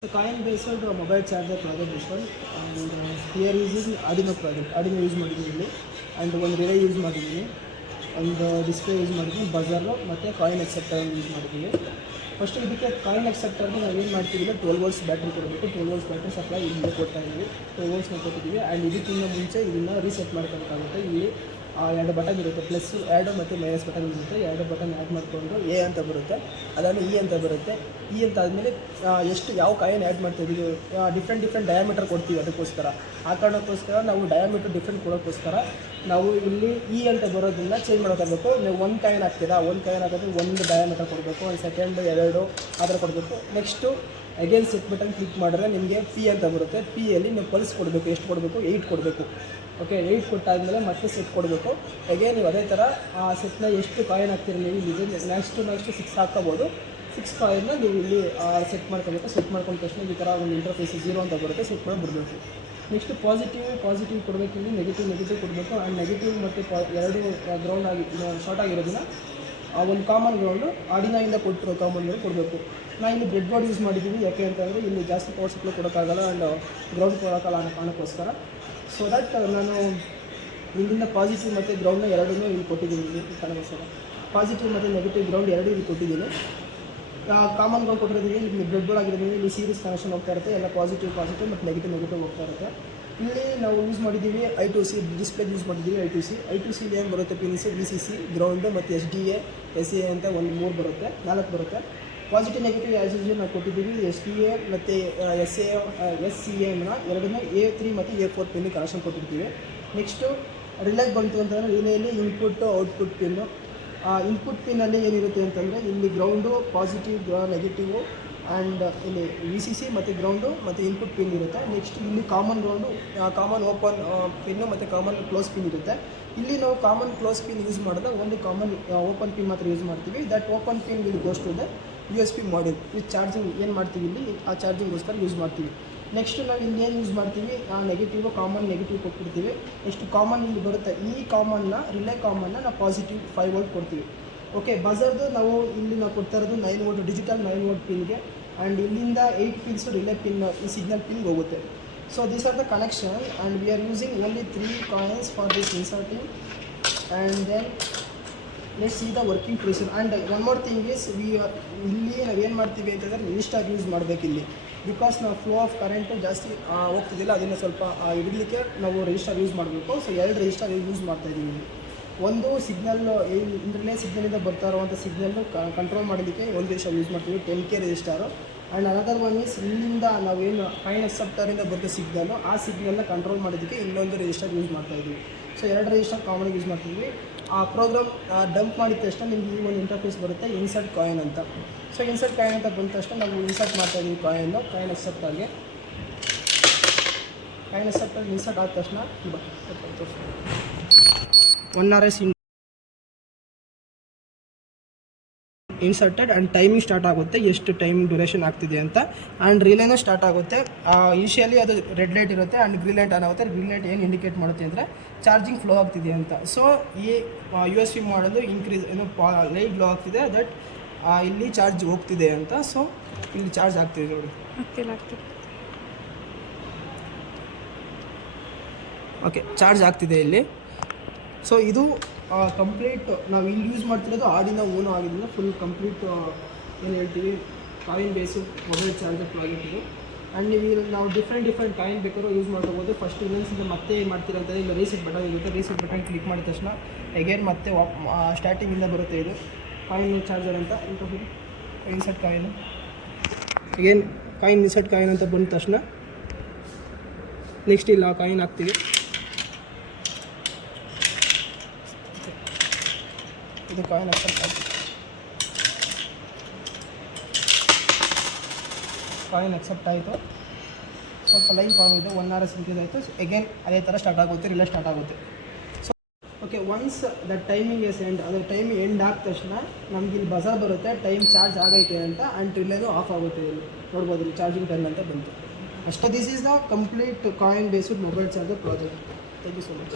The coin-based mobile charger project this one, and here using Arduino project. Arduino use ಮಾಡಿದ್ದೀನಿ and ಒಂದು relay use ಮಾಡಿದ್ದೀನಿ, ಒಂದು display use ಮಾಡಿದ್ದೀನಿ, buzzer ಮತ್ತು coin ಎಕ್ಸೆಪ್ಟರ್ use ಮಾಡಿದ್ದೀನಿ. First ಇದಕ್ಕೆ ಕಾಯಿನ್ ಎಕ್ಸೆಪ್ಟರ್ಗೆ ನಾವು ಏನು ಮಾಡ್ತೀವಿ ಅಂದರೆ 12 ವೋಲ್ಟ್ಸ್ ಬ್ಯಾಟ್ರಿ ಕೊಡಬೇಕು. 12 ವೋಲ್ಟ್ಸ್ ಬ್ಯಾಟ್ರಿ ಸಪ್ಲೈ ಇಲ್ಲಿಂದ ಕೊಡ್ತಾ ಇದ್ದೀವಿ, 12 ವೋಲ್ಟ್ಸ್ನ ಕೊಟ್ಟಿದ್ದೀವಿ. ಆ್ಯಂಡ್ ಇದಕ್ಕಿಂತ ಮುಂಚೆ ಇದನ್ನು ರೀಸೆಟ್ ಮಾಡ್ಕೊಬೇಕಾಗುತ್ತೆ. ಇಲ್ಲಿ ಎರಡು ಬಟನ್ ಇರುತ್ತೆ, ಪ್ಲಸ್ ಎರಡು ಮತ್ತು ಮೈನಸ್ ಬಟನ್ ಇರುತ್ತೆ. ಎರಡು ಬಟನ್ ಆ್ಯಡ್ ಮಾಡಿಕೊಂಡು ಎ ಅಂತ ಬರುತ್ತೆ, ಅದಾದಮೇಲೆ ಇ ಅಂತ ಬರುತ್ತೆ. ಇ ಅಂತ ಆದಮೇಲೆ ಎಷ್ಟು ಯಾವ ಕಾಯಿನ್ ಆ್ಯಡ್ ಮಾಡ್ತಾಯಿದ್ದೀವಿ, ಡಿಫ್ರೆಂಟ್ ಡಯಾಮೀಟರ್ ಕೊಡ್ತೀವಿ. ಅದಕ್ಕೋಸ್ಕರ ಆ ಕಾರಣಕ್ಕೋಸ್ಕರ ನಾವು ಡಯಾಮೀಟರ್ ಡಿಫ್ರೆಂಟ್ ಕೊಡೋಕ್ಕೋಸ್ಕರ ನಾವು ಇಲ್ಲಿ ಇ ಅಂತ ಬರೋದನ್ನ ಚೇಂಜ್ ಮಾಡ್ಕೋಬೇಕು. ನೀವು ಒಂದು ಕಾಯಿನ್ ಹಾಕ್ತೀರಾ, ಒಂದು ಕಾಯಿನ್ ಹಾಕೋದು ಒಂದು ಡಯಾಮೀಟರ್ ಕೊಡಬೇಕು, ಒಂದು ಸೆಕೆಂಡ್ ಎರಡು ಆ ಥರ ಕೊಡಬೇಕು. Next again set button click ಮಾಡಿದ್ರೆ ನಿಮಗೆ ಪಿ ಅಂತ ಬರುತ್ತೆ. ಪಿಯಲ್ಲಿ ನೀವು ಪಲ್ಸ್ ಕೊಡಬೇಕು. ಎಷ್ಟು ಕೊಡಬೇಕು? 8 ಕೊಡಬೇಕು. ಓಕೆ, 8 ಕೊಟ್ಟಾದಮೇಲೆ ಮತ್ತೆ ಸೆಟ್ ಕೊಡಬೇಕು. ಅಗೇನ್ ನೀವು ಅದೇ ಥರ ಆ ಸೆಟ್ನ ಎಷ್ಟು ಕಾಯಿನ್ ಹಾಕ್ತೀರಿ ನೀವು ಇಲ್ಲಿ ನೆಕ್ಸ್ಟ್ 6 ಹಾಕೋಬೋದು. 6 ಕಾಯಿನ್ನ ನೀವು ಇಲ್ಲಿ ಸೆಟ್ ಮಾಡ್ಕೋಬೇಕು. ಸೆಟ್ ಮಾಡ್ಕೊಂಡ ತಕ್ಷಣ ಈ ಥರ ಒಂದು ಇಂಟರ್ಫೇಸ್ 0 ಅಂತ ಬರುತ್ತೆ, ಸೆಟ್ ಮಾಡಿ ಬಿಡಬೇಕು. ನೆಕ್ಸ್ಟ್ ಪಾಸಿಟಿವ್ ಕೊಡಬೇಕು, ಇಲ್ಲಿ ನೆಗೆಟಿವ್ ಕೊಡಬೇಕು. ಆ್ಯಂಡ್ ನೆಗೆಟಿವ್ ಮತ್ತು ಎರಡು ಗ್ರೌಂಡ್ ಆಗಿ ಶಾರ್ಟ್ ಆಗಿರೋದನ್ನ ಒಂದು ಕಾಮನ್ ಗ್ರೌಂಡು ಆರ್ಡಿನೋಯಿಂದ ಕೊಟ್ಟಿರೋ ಕಾಮನ್ ಗ್ರೌಂಡ್ ಕೊಡಬೇಕು. ನಾನು ಇಲ್ಲಿ ಬ್ರೆಡ್ ಬೋರ್ಡ್ ಯೂಸ್ ಮಾಡಿದ್ದೀನಿ, ಯಾಕೆ ಅಂತಂದರೆ ಇಲ್ಲಿ ಜಾಸ್ತಿ ಪವರ್ ಸಪ್ಲೈ ಕೊಡೋಕ್ಕಾಗಲ್ಲ ಆ್ಯಂಡ್ ಗ್ರೌಂಡ್ ಕೊಡೋಕ್ಕಲ್ಲ ಅನ್ನೋ ಕಾರಣಕ್ಕೋಸ್ಕರ. ಸೊ ದಟ್ ನಾನು ಇಲ್ಲಿಂದ ಪಾಸಿಟಿವ್ ಮತ್ತು ಗ್ರೌಂಡ್ನ ಎರಡನ್ನೂ ಇಲ್ಲಿ ಕೊಟ್ಟಿದ್ದೀನಿ. ಇಲ್ಲಿ ಕಾರಣಕ್ಕೋಸ್ಕರ ಪಾಸಿಟಿವ್ ಮತ್ತು ನೆಗೆಟಿವ್ ಗ್ರೌಂಡ್ ಎರಡೂ ಇಲ್ಲಿ ಕೊಟ್ಟಿದ್ದೀನಿ. ಕಾಮನ್ ಗ್ರೌಂಡ್ ಕೊಟ್ಟಿರೋದ್ರಿಂದ ಇಲ್ಲಿ ಬ್ರೆಡ್ ಬೋರ್ಡ್ ಆಗಿರೋದ್ರಿಂದ ಇಲ್ಲಿ ಸೀರೀಸ್ ಕನೆಕ್ಷನ್ ಹೋಗ್ತಾ ಇರುತ್ತೆ. ಎಲ್ಲ ಪಾಸಿಟಿವ್ ಮತ್ತು ನೆಗೆಟಿವ್ ಹೋಗ್ತಾ ಇರುತ್ತೆ. ಇಲ್ಲಿ ನಾವು ಯೂಸ್ ಮಾಡಿದ್ದೀವಿ I2C ಡಿಸ್ಪ್ಲೇ ಯೂಸ್ ಮಾಡಿದ್ದೀವಿ. I2C ಏನು ಬರುತ್ತೆ ಪಿನ್ಸ್ VCC, ಗ್ರೌಂಡು ಮತ್ತು SDA, SA ಅಂತ ಒಂದು 3 ಬರುತ್ತೆ, 4 ಬರುತ್ತೆ. ಪಾಸಿಟಿವ್ ನೆಗೆಟಿವ್ ಆ್ಯಸ್ ಯೂಸ್ವಲ್ ನಾವು ಕೊಟ್ಟಿದ್ದೀವಿ. SDA ಮತ್ತು SCAನ ಎರಡನ್ನೂ A3 ಮತ್ತು A4 ಪಿನ್ ಕನೆಕ್ಷನ್ ಕೊಟ್ಟಿರ್ತೀವಿ. ನೆಕ್ಸ್ಟು ರಿಲೇಗೆ ಬಂತು ಅಂತಂದರೆ ರಿಲೇಯಲ್ಲಿ ಇನ್ಪುಟ್ಟು ಔಟ್ಪುಟ್ ಪಿನ್ನು. ಇನ್ಪುಟ್ ಪಿನ್ನಲ್ಲಿ ಏನಿರುತ್ತೆ ಅಂತಂದರೆ ಇಲ್ಲಿ ಗ್ರೌಂಡು, ಪಾಸಿಟಿವ್, ನೆಗೆಟಿವು ಆ್ಯಂಡ್ ಇಲ್ಲಿ VCC ಮತ್ತು ಗ್ರೌಂಡು ಮತ್ತು ಇನ್ಪುಟ್ ಪಿನ್ ಇರುತ್ತೆ. ನೆಕ್ಸ್ಟ್ ಇಲ್ಲಿ common ground, common open pin ಮತ್ತು ಕಾಮನ್ ಕ್ಲೋಸ್ ಪಿನ್ ಇರುತ್ತೆ. ಇಲ್ಲಿ ನಾವು ಕಾಮನ್ ಕ್ಲೋಸ್ ಪಿನ್ ಯೂಸ್ ಮಾಡಿದ್ರೆ ಒಂದು ಕಾಮನ್ ಓಪನ್ ಪಿನ್ ಮಾತ್ರ ಯೂಸ್ ಮಾಡ್ತೀವಿ. ದಟ್ ಓಪನ್ ಪಿನ್ ಇಲ್ಲಿ goes to the USB module. ಈ ಚಾರ್ಜಿಂಗ್ ಏನು ಮಾಡ್ತೀವಿ ಇಲ್ಲಿ ಆ ಚಾರ್ಜಿಂಗ್ಗೋಸ್ಕರ ಯೂಸ್ ಮಾಡ್ತೀವಿ. ನೆಕ್ಸ್ಟ್ ನಾವು ಇನ್ನೇನು ಯೂಸ್ ಮಾಡ್ತೀವಿ, ಕಾಮನ್ ನೆಗೆಟಿವ್ ಕೊಟ್ಬಿಡ್ತೀವಿ. ನೆಕ್ಸ್ಟ್ ಕಾಮನ್ ಇಲ್ಲಿ ಬರುತ್ತೆ. ಈ ರಿಲೇ ಕಾಮನ್ನ ನಾವು ಪಾಸಿಟಿವ್ 5 ವೋಲ್ಟ್ ಕೊಡ್ತೀವಿ. ಓಕೆ, ಬಜರ್ದು ನಾವು ಇಲ್ಲಿ ಕೊಡ್ತಾ ಇರೋದು 9 ವೋಲ್ಟ್ ಡಿಜಿಟಲ್ 9 ವೋಲ್ಟ್ ಪಿನ್ಗೆ. ಆ್ಯಂಡ್ ಇಲ್ಲಿಂದ 8 ಪಿನ್ಸು ರಿಲೇ ಪಿನ್ ಈ ಸಿಗ್ನಲ್ ಪಿನ್ಗೆ ಹೋಗುತ್ತೆ. So these are the connection and we are using only 3 coins for this inserting. And then let's see the working procedure. And one more thing is ಇಲ್ಲಿ ನಾವು ಏನು ಮಾಡ್ತೀವಿ ಅಂತಂದರೆ register use ಮಾಡಬೇಕು ಇಲ್ಲಿ. ಬಿಕಾಸ್ ನಾವು ಫ್ಲೋ ಆಫ್ ಕರೆಂಟು ಜಾಸ್ತಿ ಹೋಗ್ತಿದ್ದಿಲ್ಲ, ಅದನ್ನು ಸ್ವಲ್ಪ ಹಿಡಲಿಕ್ಕೆ ನಾವು ರಿಜಿಸ್ಟರ್ ಯೂಸ್ ಮಾಡಬೇಕು. ಸೊ 2 ರಿಜಿಸ್ಟರ್ ಯೂಸ್ ಮಾಡ್ತಾಯಿದ್ದೀವಿ ಇಲ್ಲಿ. ಒಂದು ಸಿಗ್ನಲ್ ರಿಲೇ ಸಿಗ್ನಲಿಂದ ಬರ್ತಾ ಇರುವಂಥ ಸಿಗ್ನಲ್ಲು ಕಂಟ್ರೋಲ್ ಮಾಡಲಿಕ್ಕೆ ಒಂದು ರಿಜಿಸ್ಟರ್ ಯೂಸ್ ಮಾಡ್ತೀವಿ, 10K register. And another one is ಇಲ್ಲಿಂದ ನಾವೇನು ಕಾಯಿನ್ ಎಕ್ಸೆಪ್ಟರಿಂದ ಬರೋ ಸಿಗ್ನಲ್ಲು, ಆ ಸಿಗ್ನಲ್ನ ಕಂಟ್ರೋಲ್ ಮಾಡೋದಕ್ಕೆ ಇನ್ನೊಂದು ರಿಜಿಸ್ಟರ್ ಯೂಸ್ ಮಾಡ್ತಾಯಿದ್ದೀವಿ. ಸೊ 2 ರಿಜಿಸ್ಟರ್ ಕಾಮನ್ ಯೂಸ್ ಮಾಡ್ತಿದ್ವಿ. ಆ ಪ್ರೋಗ್ರಾಮ್ ಡಂಪ್ ಮಾಡಿದ ತಕ್ಷಣ ನಿಮಗೆ ಈ ಒಂದು ಇಂಟರ್ಫೇಸ್ ಬರುತ್ತೆ, ಇನ್ಸರ್ಟ್ ಕಾಯಿನ್ ಅಂತ. ಸೊ ಇನ್ಸರ್ಟ್ ಕಾಯಿನ್ ಅಂತ ಬಂದ ತಕ್ಷಣ ನಾವು ಇನ್ಸರ್ಟ್ ಮಾಡ್ತಾಯಿದ್ದೀವಿ ಕಾಯಿನ್ ಎಕ್ಸೆಪ್ಟರ್ಗೆ. ಕಾಯಿನ್ ಎಕ್ಸೆಪ್ಟರ್ ಇನ್ಸರ್ಟ್ ಆದ ತಕ್ಷಣ 1 RS inserted and timing start ಆಗುತ್ತೆ, ಎಷ್ಟು ಟೈಮ್ ಡ್ಯೂರೇಷನ್ ಆಗ್ತಿದೆ ಅಂತ. ಆ್ಯಂಡ್ ರಿಲೇನೂ ಸ್ಟಾರ್ಟ್ ಆಗುತ್ತೆ. ಯೂಶಿಯಲಿ ಅದು ರೆಡ್ ಲೈಟ್ ಇರುತ್ತೆ ಆ್ಯಂಡ್ ಗ್ರೀನ್ ಲೈಟ್ ಆನ್ ಆಗುತ್ತೆ. ಗ್ರೀನ್ ಲೈಟ್ ಏನು ಇಂಡಿಕೇಟ್ ಮಾಡುತ್ತೆ ಅಂದರೆ ಚಾರ್ಜಿಂಗ್ ಫ್ಲೋ ಆಗ್ತಿದೆ ಅಂತ. ಸೊ ಈ USB ಮಾಡೋದು ಇನ್ಕ್ರೀಸ್ ಲೈಟ್ ಗ್ಲೋ ಆಗ್ತಿದೆ, ದಟ್ ಇಲ್ಲಿ ಚಾರ್ಜ್ ಹೋಗ್ತಿದೆ ಅಂತ. ಸೊ ಇಲ್ಲಿ ಚಾರ್ಜ್ ಆಗ್ತಿದೆ ನೋಡಿ. ಓಕೆ, ಚಾರ್ಜ್ ಆಗ್ತಿದೆ ಇಲ್ಲಿ. ಸೊ ಇದು ಕಂಪ್ಲೀಟ್ ನಾವು ಇಲ್ಲಿ ಯೂಸ್ ಮಾಡ್ತಿರೋದು ಆರ್ಡಿನೋ ಊನೋ ಆಗಿದ್ದರಿಂದ ಫುಲ್ ಕಂಪ್ಲೀಟ್ ಏನು ಹೇಳ್ತೀವಿ ಕಾಯಿನ್ ಬೇಸು ಮೊಬೈಲ್ ಚಾರ್ಜರ್ ಪ್ರಾಜೆಕ್ಟ್ ಇದು. ಆ್ಯಂಡ್ ನೀವು ನಾವು ಡಿಫ್ರೆಂಟ್ ಕಾಯಿನ್ ಬೇಕಾದ್ರೂ ಯೂಸ್ ಮಾಡ್ಕೋಬೋದು. ಫಸ್ಟ್ ಇನ್ನೊಂದ್ಸಲ ಮತ್ತೆ ಏನು ಮಾಡ್ತೀರಾ ಅಂತಂದರೆ ಇಲ್ಲ ರೀಸೆಟ್ ಬಟನ್ ಇರುತ್ತೆ. ರೀಸೆಟ್ ಬಟನ್ ಕ್ಲಿಕ್ ಮಾಡಿದ ತಕ್ಷಣ ಅಗೇನ್ ಮತ್ತೆ ಸ್ಟಾರ್ಟಿಂಗಿಂದ ಬರುತ್ತೆ ಇದು ಕಾಯಿನ್ ಚಾರ್ಜರ್ ಅಂತ. Insert coin again coin insert coin ಅಂತ ಬಂದ ತಕ್ಷಣ ನೆಕ್ಸ್ಟ್ ಇಲ್ಲ ಕಾಯಿನ್ ಹಾಕ್ತೀವಿ. ಇದು ಕಾಯಿನ್ ಎಕ್ಸೆಪ್ಟ್ ಆಯಿತು. ಕಾಯಿನ್ ಎಕ್ಸೆಪ್ಟ್ ಆಯಿತು. ಸ್ವಲ್ಪ ಲೈನ್ ಕಾಮ್ ಇದೆ, 1 RS ಇನ್ಕ್ರೀಸ್ ಆಯಿತು. ಅಗೇನ್ ಅದೇ ಥರ ಸ್ಟಾರ್ಟ್ ಆಗುತ್ತೆ, ರಿಲೇ ಸ್ಟಾರ್ಟ್ ಆಗುತ್ತೆ. So okay, once the timing is end, ಅದರ ಟೈಮ್ ಎಂಡ್ ಆದ ತಕ್ಷಣ ನಮ್ಗೆ ಇಲ್ಲಿ ಬಜಾರ್ ಬರುತ್ತೆ, ಟೈಮ್ ಚಾರ್ಜ್ ಆಗೈತೆ ಅಂತ. ಆ್ಯಂಡ್ ರಿಲೇದು ಆಫ್ ಆಗುತ್ತೆ. ಇಲ್ಲಿ ನೋಡ್ಬೋದು, ಇಲ್ಲಿ ಚಾರ್ಜಿಂಗ್ ಟೈಮ್ ಅಂತ ಬಂತು ಅಷ್ಟೇ. This is the complete coin based mobile charger project. Thank you so much.